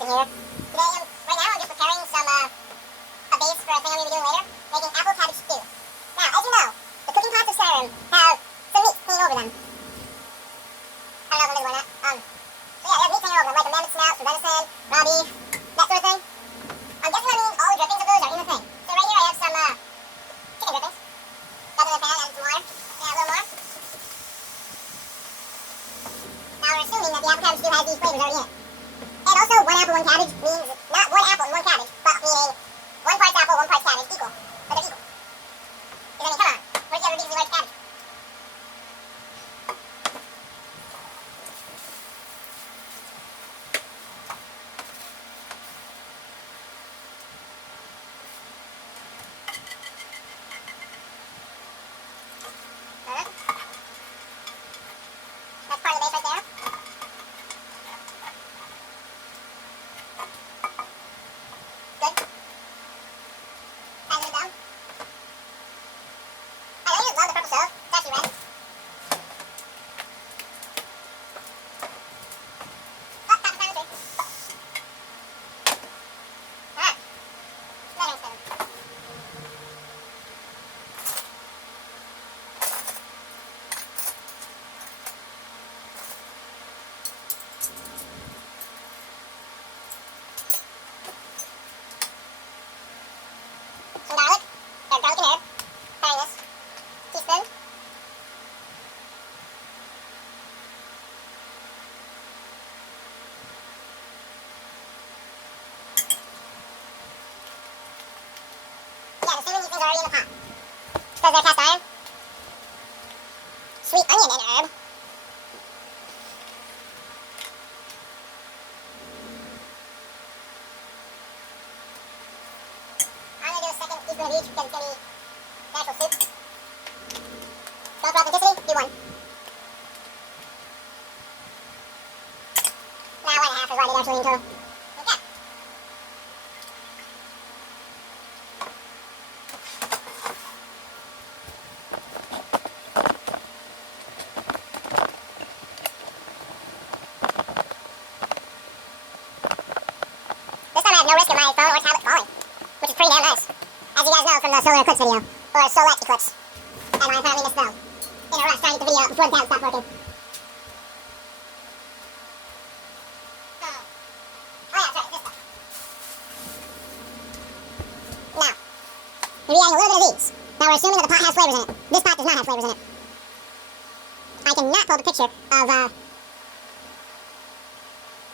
in here. Today, right now, I'm just preparing some a base for a thing I'm going to be doing later, making apple cabbage stew. Now, as you know, the cooking pots of Skyrim have some meat hanging over them. I don't know if I'm visible or not. So yeah, there's meat hanging over them, like a mammoth snout for venison, raw beef, that sort of thing. I'm guessing that means all the drippings of those are in the thing. So right here I have some chicken drippings. Got them in the pan, added some water, and a little more. Now we're assuming that the apple cabbage stew has these flavors already in it. And also, one apple, one cabbage means not one apple and one cabbage, but meaning one part's apple, one part's cabbage equal. But they're equal. Because I mean, come on, where's the other reason we like cabbage? That's part of the base right there. Good. Tightening it down. I really love the purple stove. It's actually red. Oh, top of the tree. Alright. Measuring spoon. Some garlic, or garlic and herb, pairing this, teaspoon. Yeah, I'm assuming these things are already in the pot, because they're cast iron. Sweet onion and herb. I'm going to do a second teaspoon of each because it's going to be natural soup. Go for authenticity, do one. Nah, 1.5 is what I did actually in total. Okay. This time I have no risk of my phone or tablet falling, which is pretty damn nice. As you guys know from the solar eclipse video, or solar eclipse, and I apparently misspelled in a rush trying to get the video before the tablet stopped working. Oh yeah, that's right, this stuff. Now, we're adding a little bit of these. Now we're assuming that the pot has flavors in it. This pot does not have flavors in it. I cannot pull up a picture of, yeah,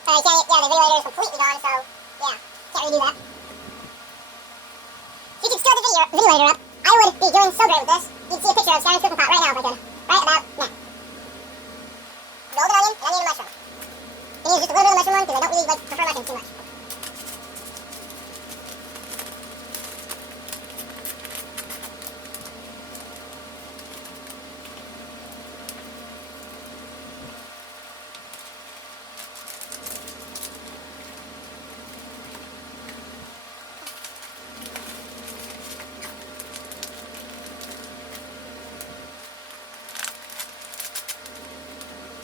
the video editor is completely gone, so, yeah, can't really do that. If you could start the video editor up, I would be doing so great with this. You'd see a picture of Skyrim's cooking pot right now if I could. Right about now. Golden onion and onion and mushroom. I use just a little bit of the mushroom one because I don't really prefer mushrooms too much.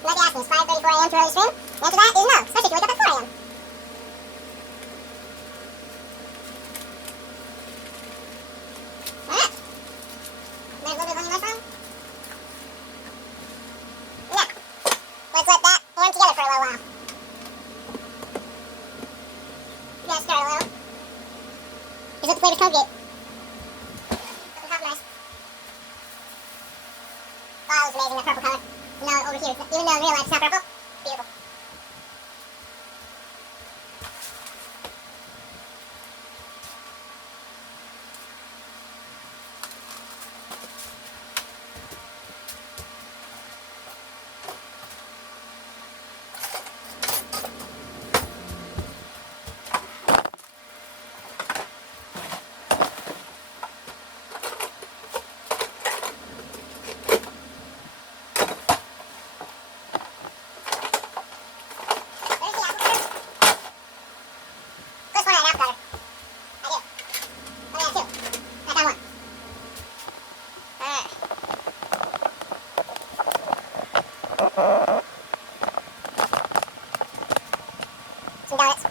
You might be asking, is 5:34 a.m. too early to stream? The answer to that is no, especially if you wake up at 4 a.m. Alright. There's a little bit of onion mushroom. Now, let's let that warm together for a little while. You gotta stir it a little. Just let the flavors congregate. Doesn't have nice. Oh, that looks amazing, that purple color. No, over here, even though in real life it's not purple, beautiful. Some donuts.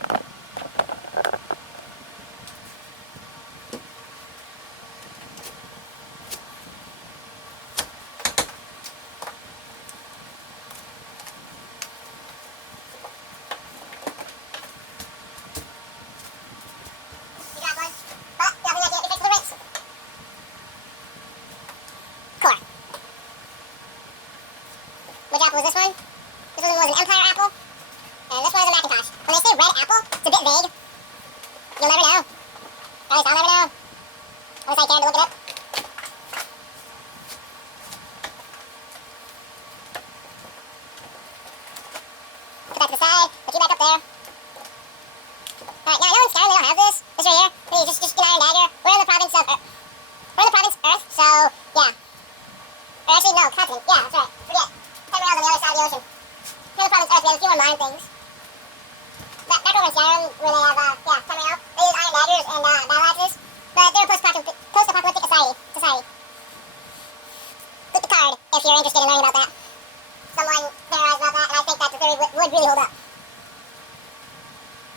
an Empire apple, and this one is a Macintosh. When they say red apple, it's a bit vague. You'll never know. At least I'll never know. Unless I care to look it up. Put that to the side, put you back up there. Alright, now I know in Skyrim they don't have this. This right here. Hey, just an iron dagger. We're in the province of we're in the province Earth, so yeah. Or actually no, continent. Yeah, that's right. Forget. Somewhere else on the other side of the ocean. We're in the province Earth, we have a few more modern things. Back over in Skyrim, where they have somewhere else, they use iron daggers and battle axes. But they're a post-apocalyptic society. Click the card if you're interested in learning about that. Someone theorized about that, and I think that the theory would really hold up.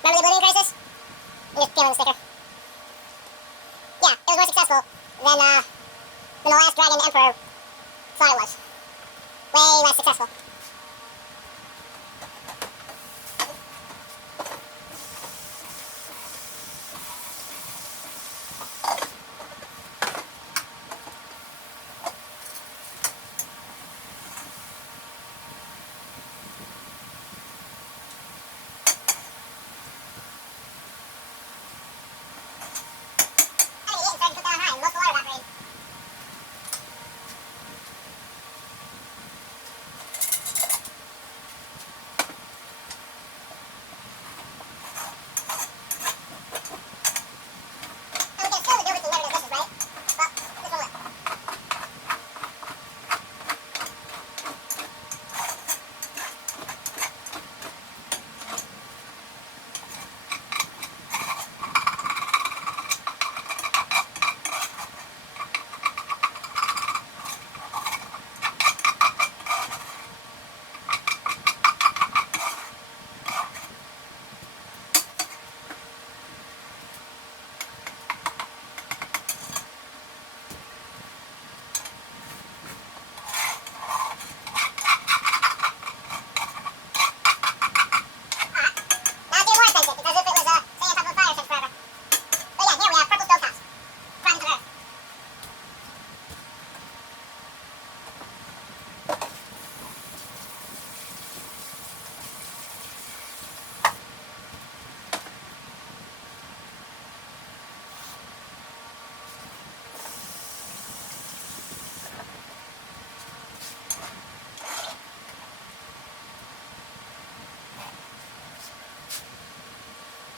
Remember the Oblivion Crisis? I'm just peeling the sticker. Yeah, it was more successful than the last Dragon Emperor thought it was. Way less successful.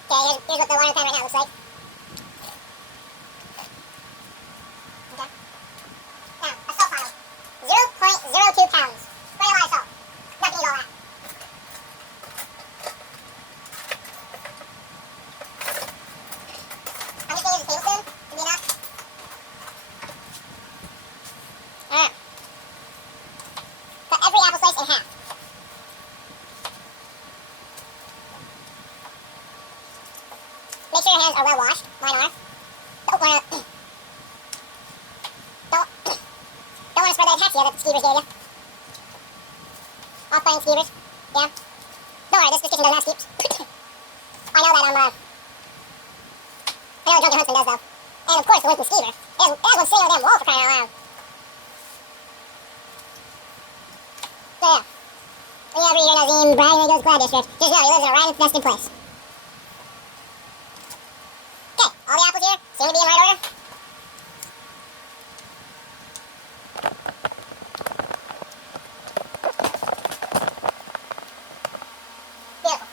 Okay, here's what the water pan right now looks like. Okay. Now, a salt pile. 0.02 pounds. Quite a lot of salt. Not gonna eat all that. I'm just gonna use a tablespoon to be enough. Alright. Cut every apple slice in half. Make sure your hands are well washed. Mine are. Don't wanna don't wanna spread that ataxia that the skeevers gave you. Off-putting skeevers. Yeah. Don't worry, this kitchen doesn't have skeevers. I know that I know Drunken Huntsman does though. And of course the Wimpy Skeever. It has one sitting on the damn wall for crying out loud. So yeah. Whenever you hear Nazim bragging that he goes to Glad District, just know he lives in a rat-infested place. All the apples here seem to be in right order. Beautiful.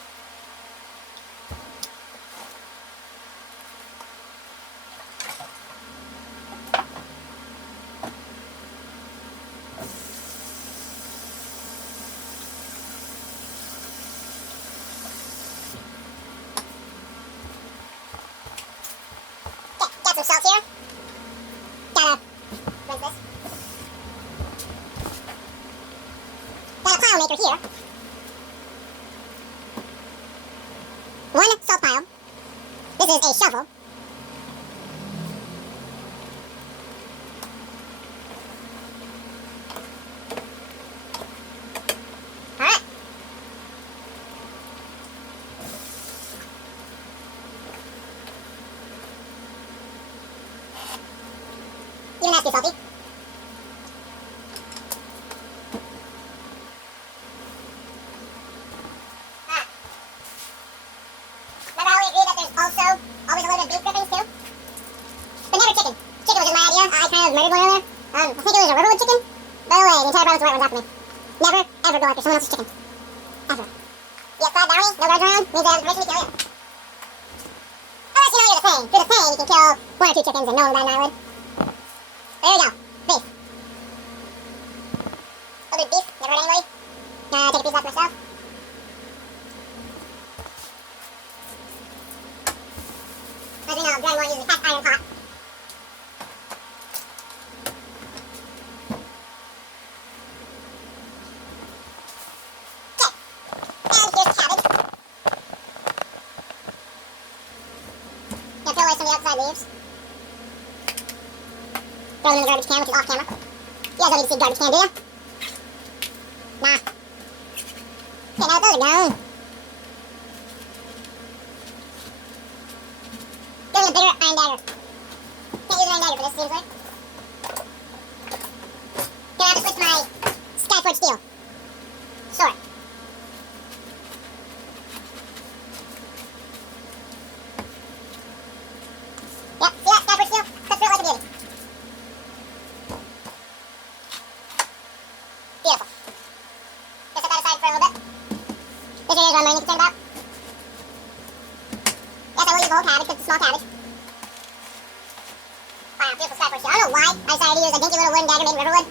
Got some salt here. Gotta rinse this. Got a pile maker here. One salt pile. This is a shovel. Alright. Even that's too salty. Fry brown with the right ones after me. Never, ever go after someone else's chicken. Ever. You get fried bounty, no guards around, means that the person to kill you. Unless you know you're the thing. If you're the thing, you can kill 1 or 2 chickens and no one got an eyelid. There we go. Beef. A little bit of beef. Never hurt anybody. Take a piece off myself. As we know, Grandma uses a cast iron pot. Leaves. Throw them in the garbage can, which is off camera. You guys don't need to see garbage can, do you? Nah. Okay, now those are gone. Give me a bigger iron dagger. Can't use an iron dagger for this, seems like. Gonna have to switch to my Skyforge steel. Sword. Yep, see that? Skyforge steel? Cuts through it like a beauty. Beautiful. Just set that aside for a little bit. This right here is what I'm mainly concerned about. Yes, I will use the whole cabbage because it's a small cabbage. Wow, beautiful Skyforge steel. I don't know why I decided to use a dinky little wooden dagger made in riverwood.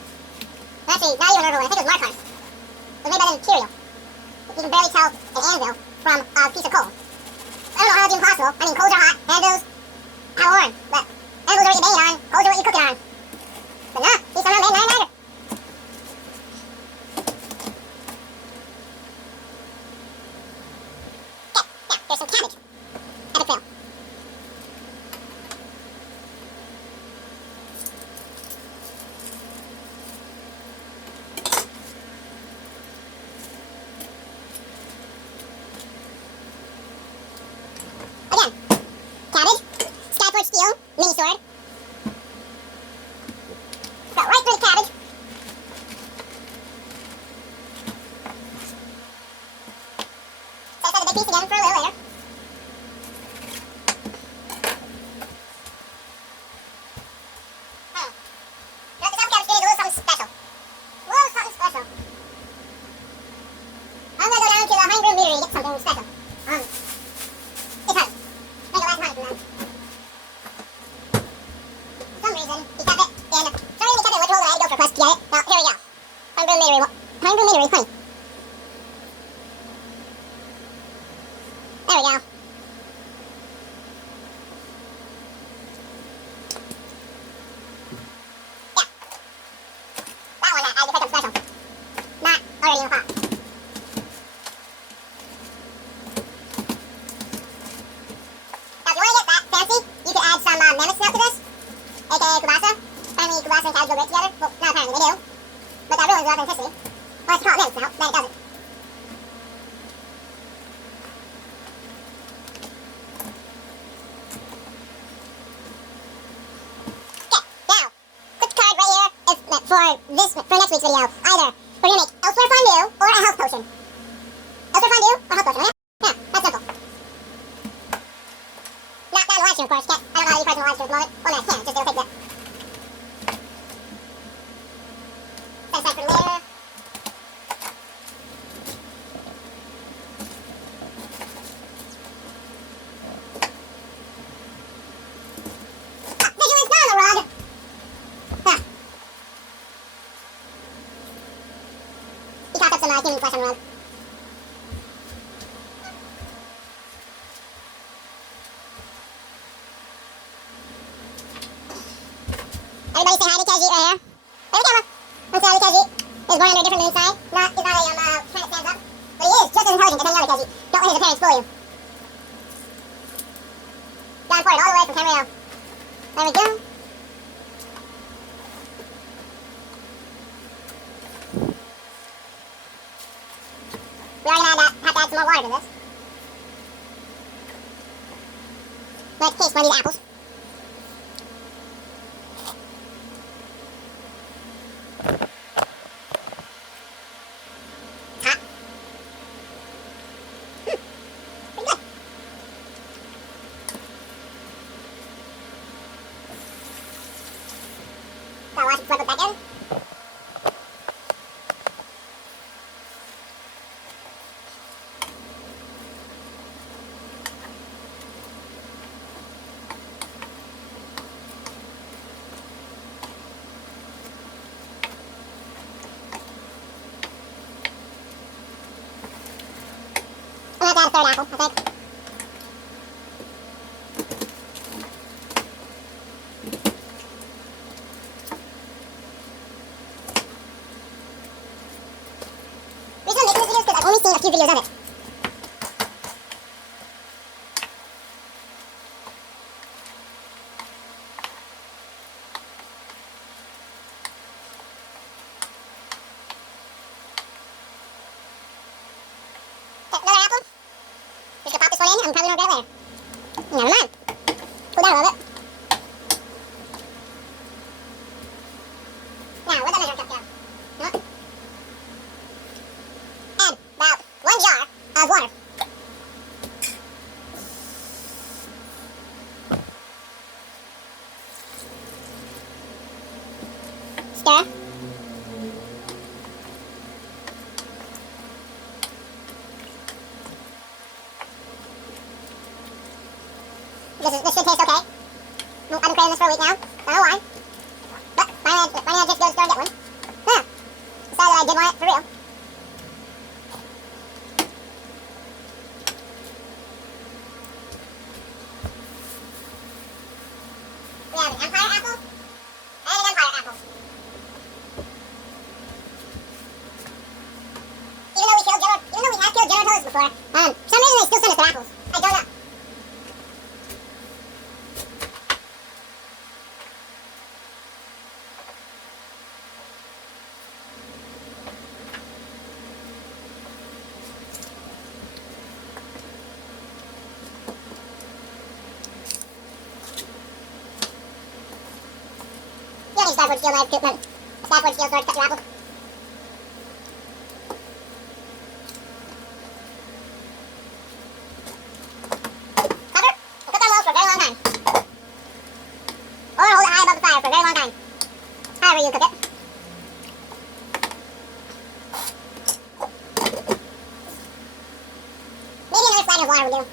Actually, not even riverwood. I think it was Markarth. It was made by the material. You can barely tell an anvil from a piece of coal. I don't know how it's even possible. I mean, coals are hot, anvils are warm, but anvils are what you bang it on, coals are what you cook it on. But no, he's somehow made an iron dagger. Okay, now, there's some cabbage. Epic fail. Again, cabbage, Skyforge steel, mini sword. Go right through the cabbage. Set aside the big piece again for a little later. You know, the cabbage is a little something special. A little something special. I'm gonna go down to the Heinbrew Meadery to get something special. It's honey. Make a glass of honey from that. For some reason, he kept it in. For some reason, he kept it literal, and I had to go for a quest to get it. Well, here we go. Heinbrew Meadery. Heinbrew Meadery honey. There we go. Yeah. That one, I had to pick up special. Not already in the pot. Now, if you want to get that fancy, you could add some mammoth snout to this, aka kubasa. Apparently, kubasa and cabbage go great together. Well, not apparently, they do. But that ruins the authenticity. Well, it's called mammoth snout, then it doesn't. Okay, now, quick card right here if, for next week's video. Either we're going to make elsewhere fondue or a health potion. Elsewhere fondue or health potion, yeah? Yeah, that's simple. Not that live stream, of course. Can't, I don't know how to do cards in the live stream at the moment. Well, no, I can. Just it'll take that. Set aside for later. Vigilance not on the rug. Huh. He cocked up some human flesh on the rug. Everybody say hi to Kajit right here. There we go. I'm sorry, Kajit is born under a different moon sign. He's not a planet stands up. But he is just as intelligent as any other Kajit. Don't let his appearance fool you. Got imported all the way from Camarillo. There we go. We are going to have to add some more water to this. Let's taste one of these apples. Hot. Pretty good. Gotta wash it before I put it back in. add a third apple, I think. Reason I'm making this video is because I've only seen a few videos of it. Okay, another apple. Just gonna pop this one in. I'm probably gonna regret it later. Never mind. Cool down a little bit. Now, what's that measuring cup down? Huh? Add about 1 jar of water. Stir. This should taste okay. I've been craving this for a week now. Don't know why. But finally I just go to the store and get one. Huh. Decided that I did want it for real. We have an Empire apple and an Empire apple. Even though we have killed General Toads before, for some reason they still send us their apples. I don't know. You don't need a Starboard steel knife to a Starboard steel sword to cut your apple. Cover and cook on low for a very long time. Or hold it high above the fire for a very long time. However you cook it. Maybe another flagon of water will do.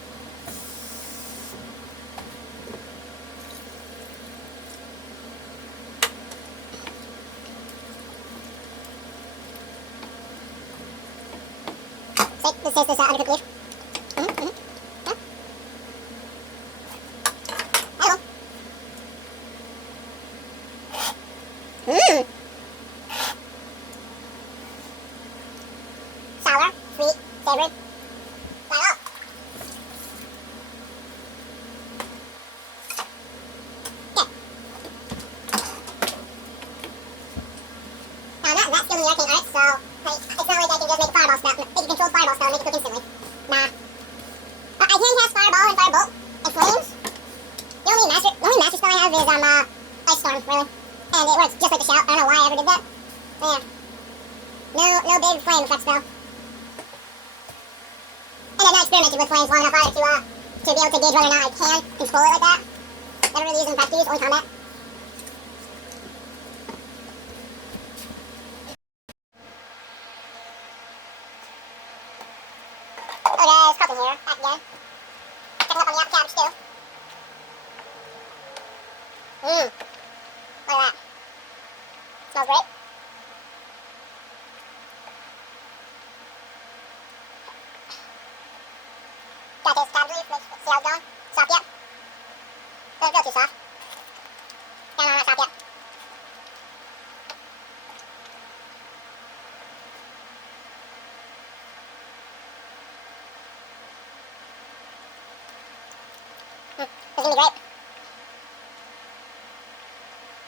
Let's taste this undercooked leaf. Yeah. Edible. Sour, sweet, savory. Right off. Okay. Now I'm not that skilled in the arcane arts, so it's not like I can just make a fireball spell, make a controlled fireball spell and make it cook instantly. Nah. I can cast fireball and firebolt and flames. The only master spell I have is ice storm, really, and it works just like the shout. I don't know why I ever did that. But yeah, no big flame effect spell. And I've not experimented with flames long enough either to be able to gauge whether or not I can control it like that. Never really used in practice, only combat. Okay, it's cooking here, back again. Checking up on the apple cabbage too. Look at that. Smells great. Gotta taste the cabbage leaf, see how it's going. Soft yet? Doesn't feel too soft. No, not soft yet. This is gonna be great.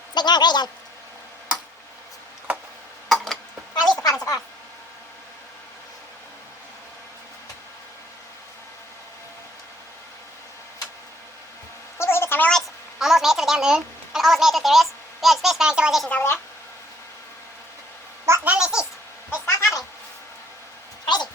It's making iron gray again. Or at least the province of Earth. Can you believe the Tamrielites almost made it to the damn moon? And almost made it to Ethereus? We had spacefaring civilizations over there. But then they ceased. They stopped happening. Crazy.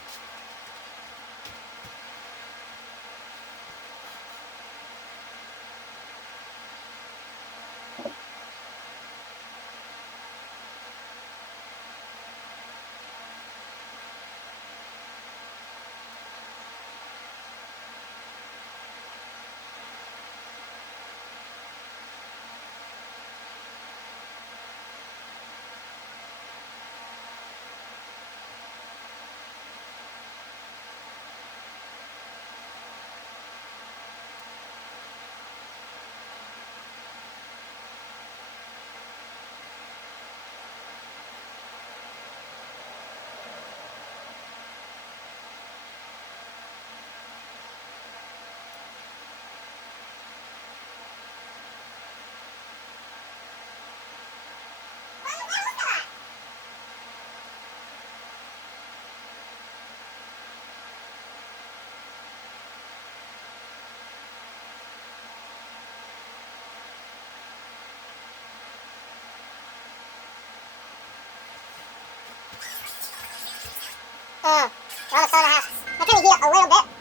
Well, it's still in the house. I'll kind of heat up a little bit.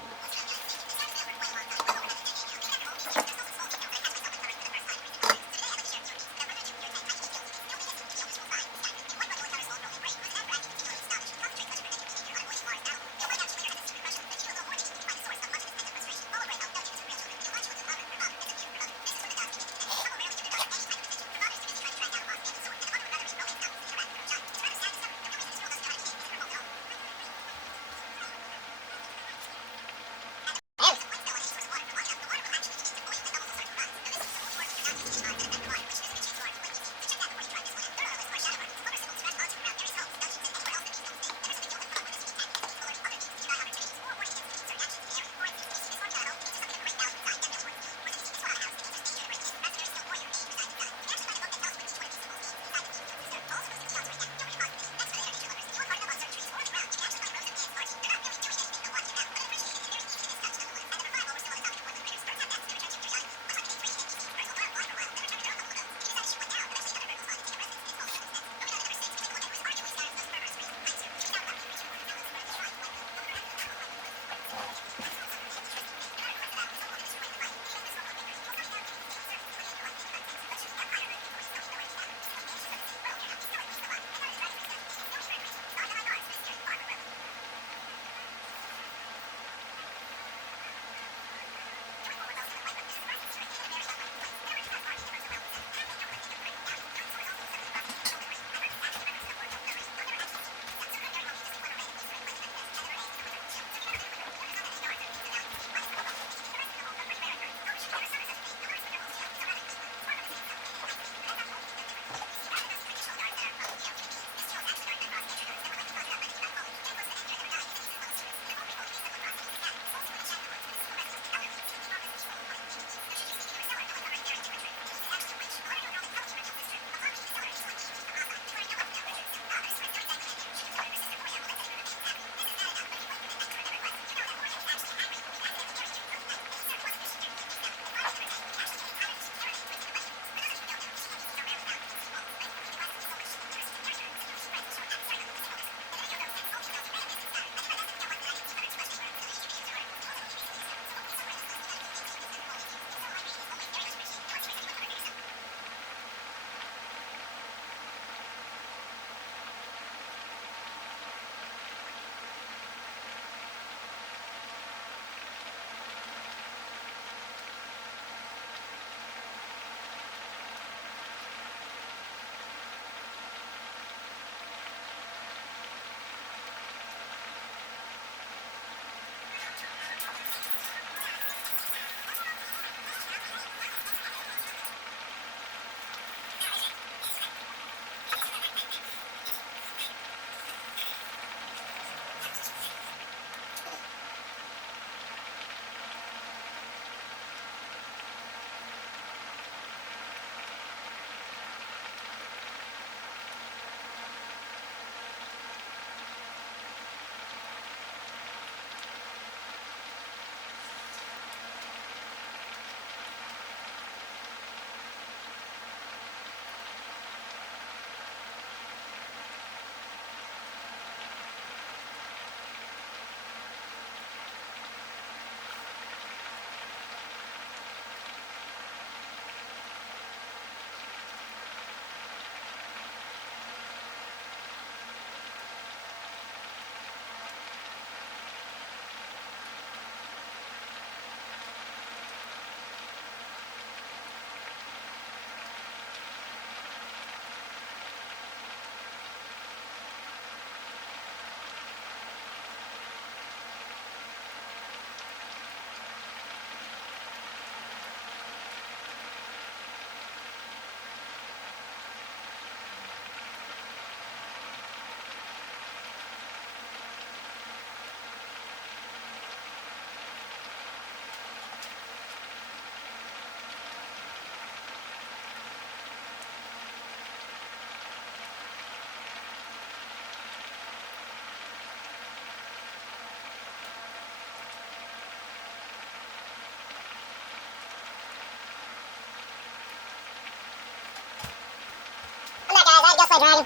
Dragon.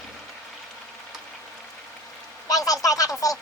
Dragon decided to start attacking the city.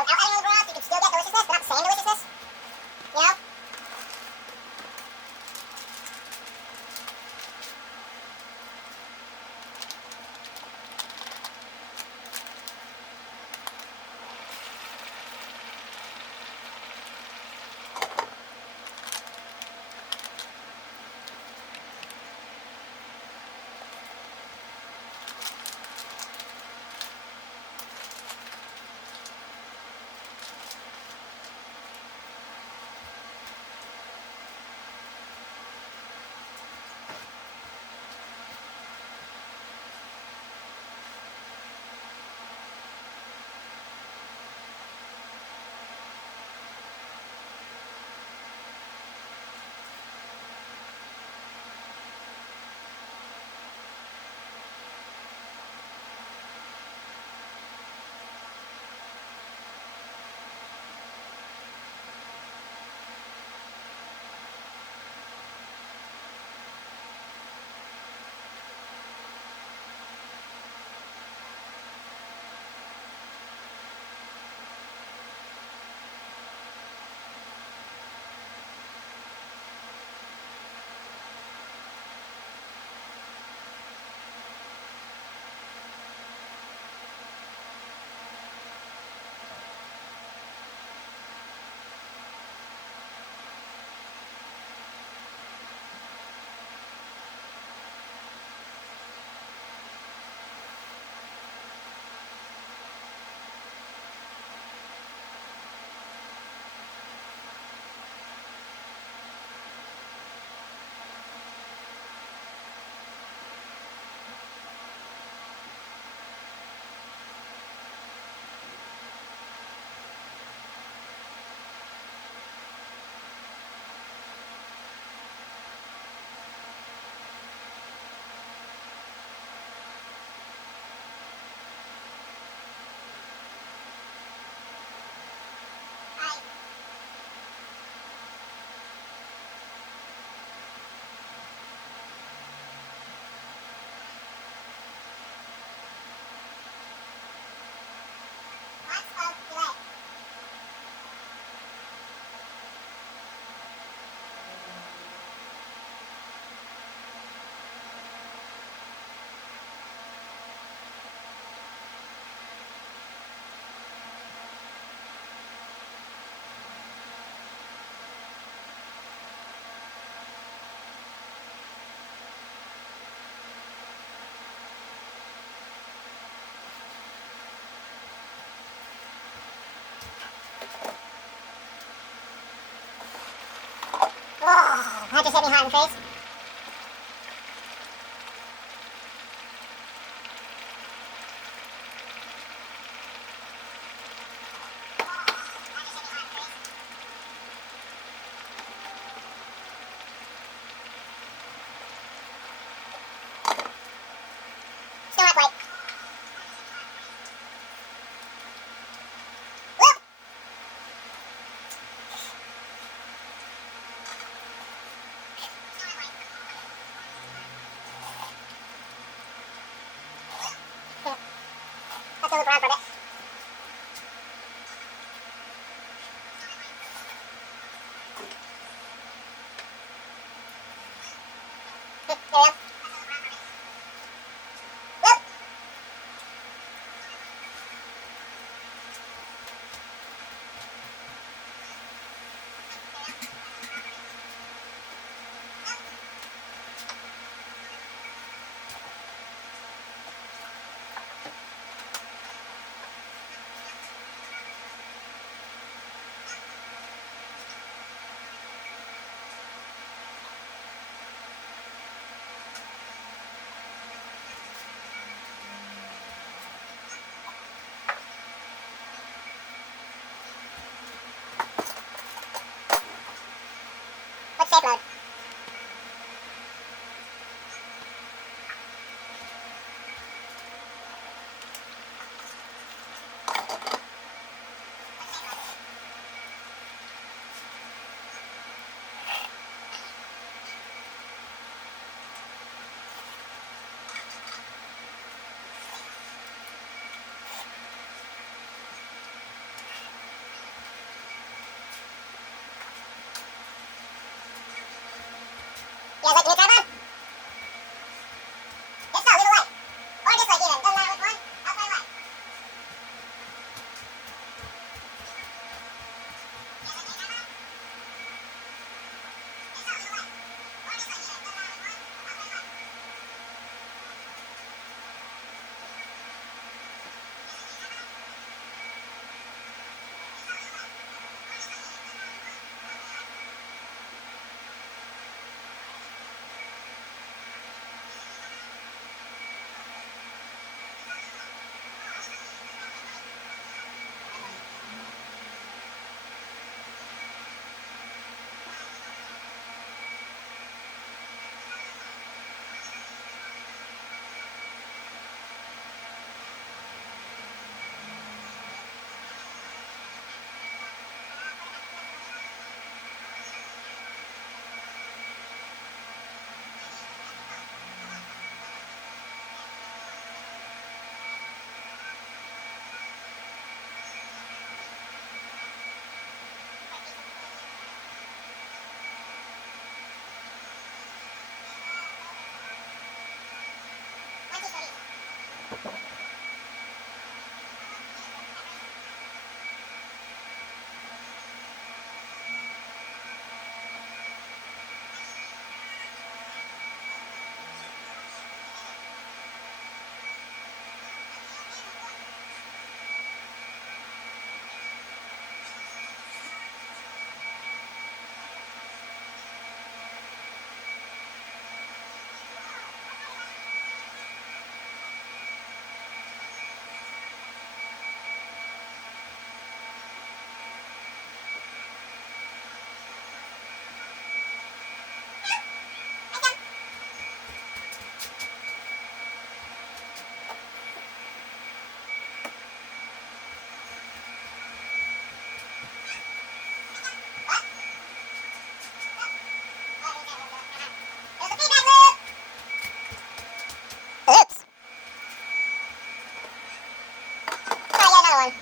without adding any broth, you can still get deliciousness, but not the same deliciousness. You know? Lots of delay. Oh, that just hit me hard in the face. Still not quite. Woo! Let's look around for a bit. There we go. Woo! What's safe mode? done.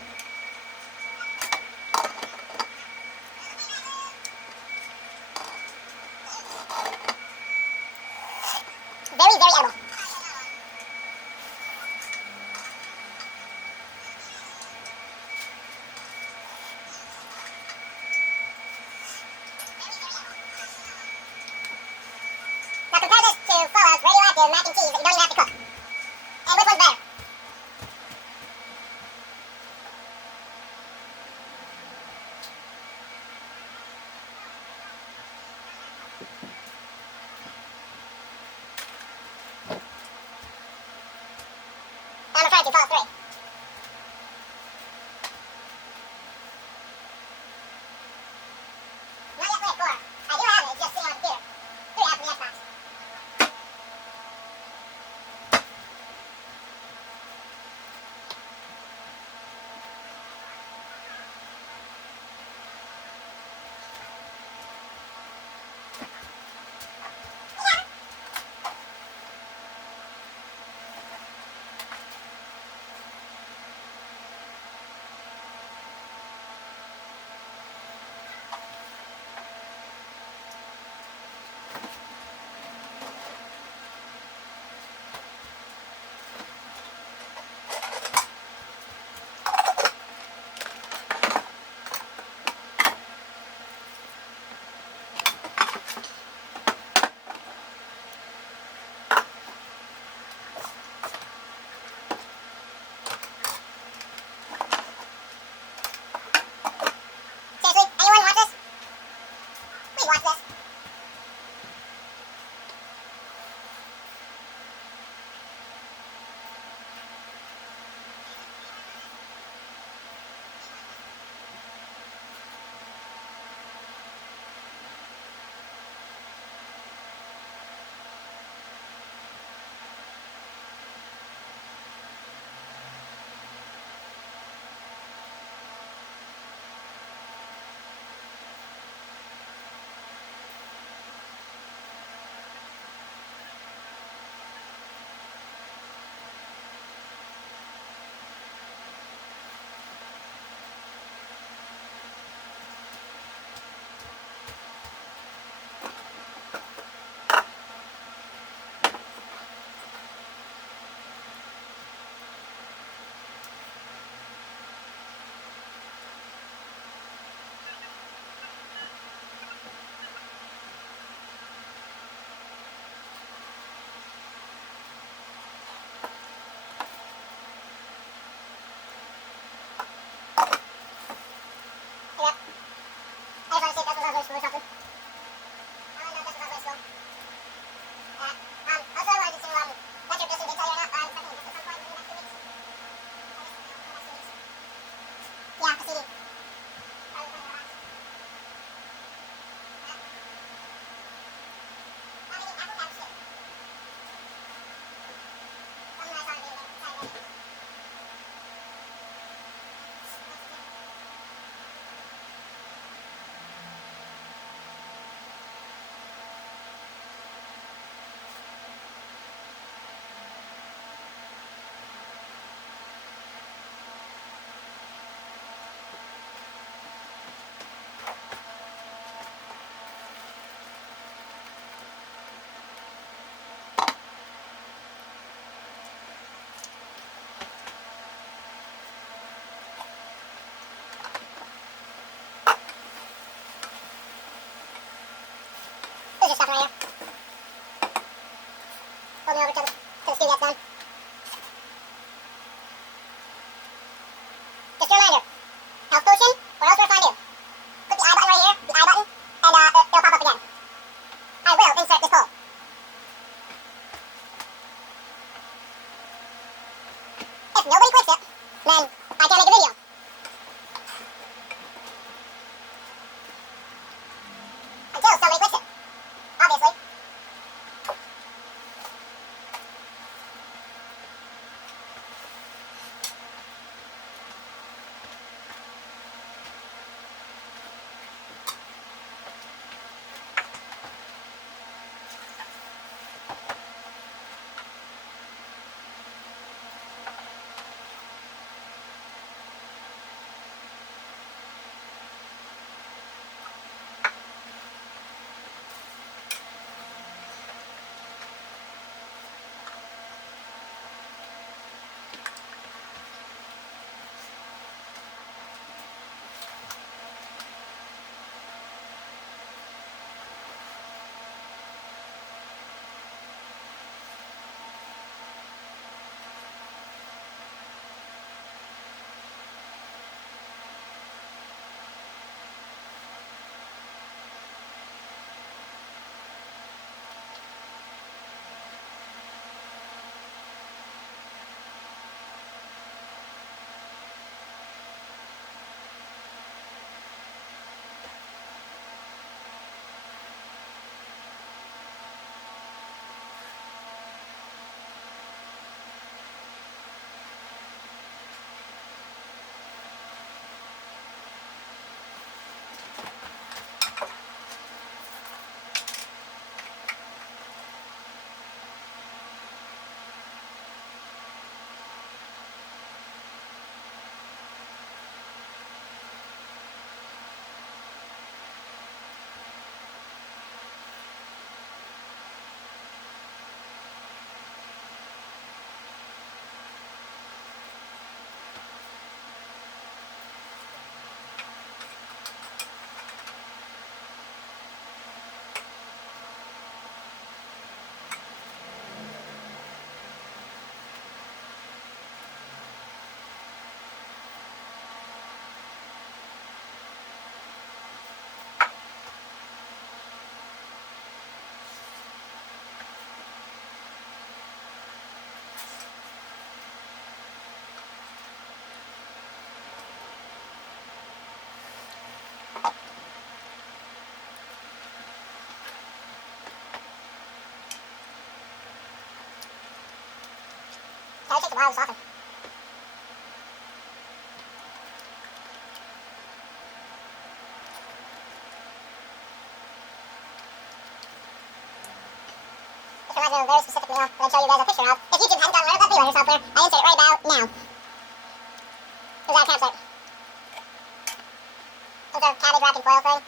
Very, very edible. Now compare this to Fallout's radioactive mac and cheese that you don't even have to cook. And which one's better? I'm referring to Fallout 3. Not yet played 4. I do have it, it's just sitting on the computer. 3 out from the Xbox. it takes a while to soften. This reminds me of a very specific meal that I'd show you guys a picture of. If YouTube hadn't gotten rid of that viewer software, I'd insert it right about now. Is that a campsite? It's a cabbage wrapped in foil thing.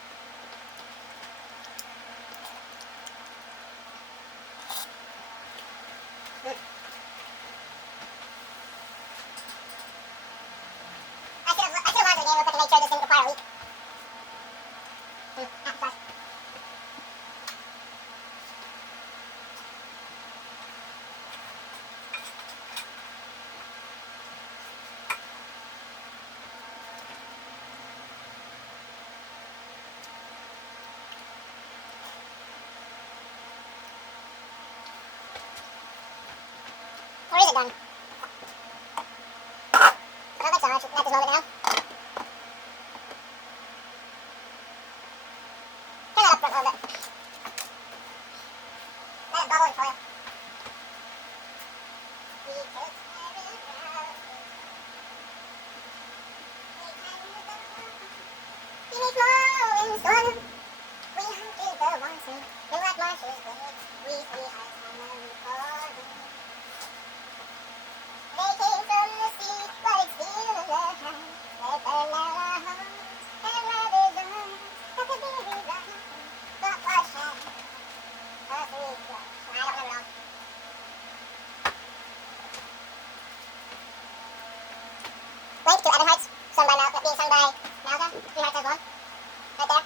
I should have launched the game real quick and made sure this didn't require a leak. Applesauce. Or is it done? I don't think so. I should let this moment now. Turn that up for a little bit. Let it bubble in foil. Beneath morning sun, we hunted the monsoon. In black marshes glade, we sweethearts and the calling. They came from the sea, but it's still in the hand. They burned out our homes and ravaged the homes. But the babies are happy, but what shall a sweet flush? I don't remember it all. Link to Evan Hearts, being sung by Malta. Three Hearts has one. Right there.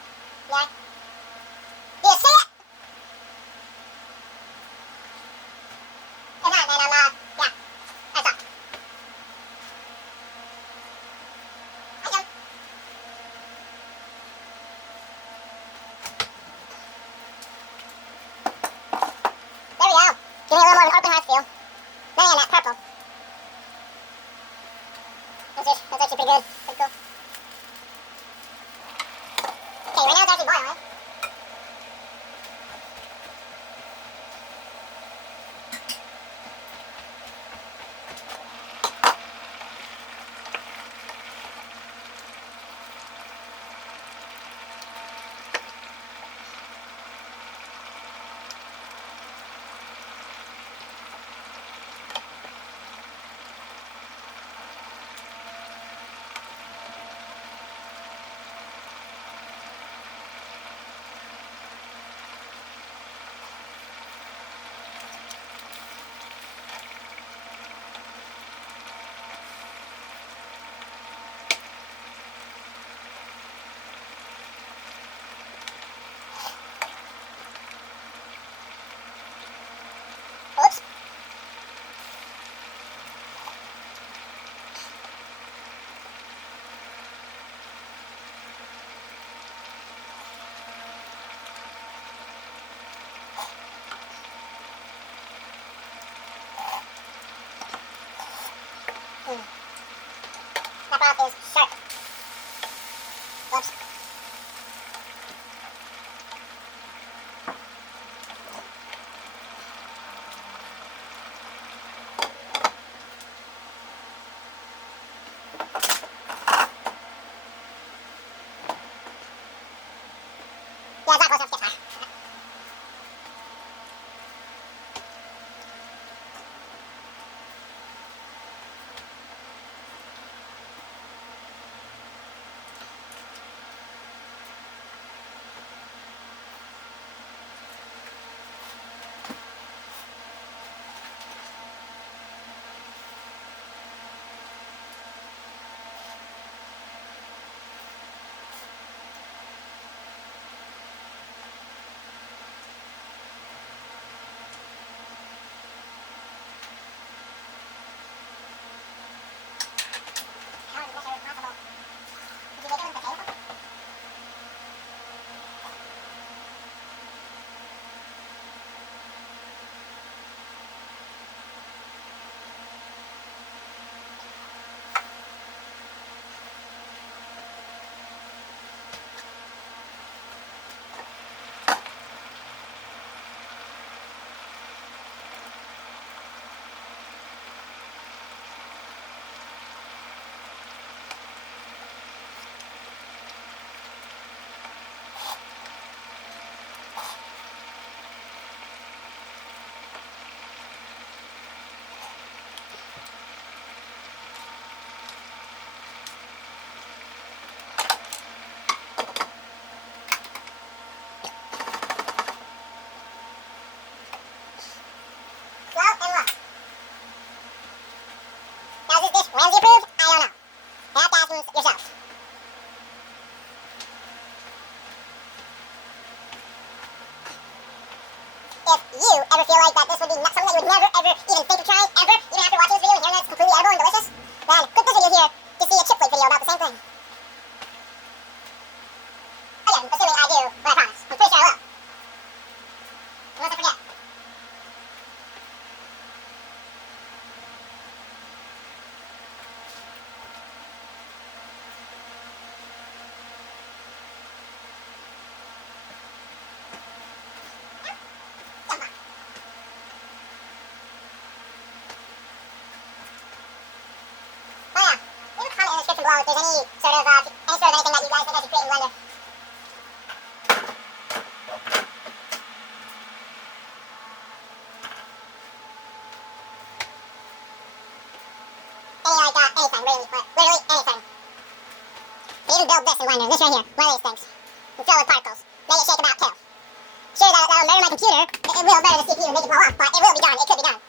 Yeah. Do you see it? If not, then yeah. That's all. I jump. There we go. Give me a little more of an open heart feel. Then again, that purple. That's actually pretty good. Pretty cool. Okay, right now it's actually boiling. Oops. That broth is sharp. Whoops. Yeah, it's not close enough to get hot. you ever feel like that this would be something that you would never ever even think of trying, ever, even after watching this video and hearing that it's completely edible and delicious, then click this video here to see a chip plate video about the same thing. Again, assuming I do what I promise. I'm pretty sure I will. Unless I forget. Below if there's any sort of anything that you guys think I should create in Blender. Anything, really, literally anything. You can even build this in Blender, this right here, one of these things. You fill it with particles, make it shake about too. Sure, that'll murder my computer, it will murder the CPU and make it blow up, but it will be done, it could be done.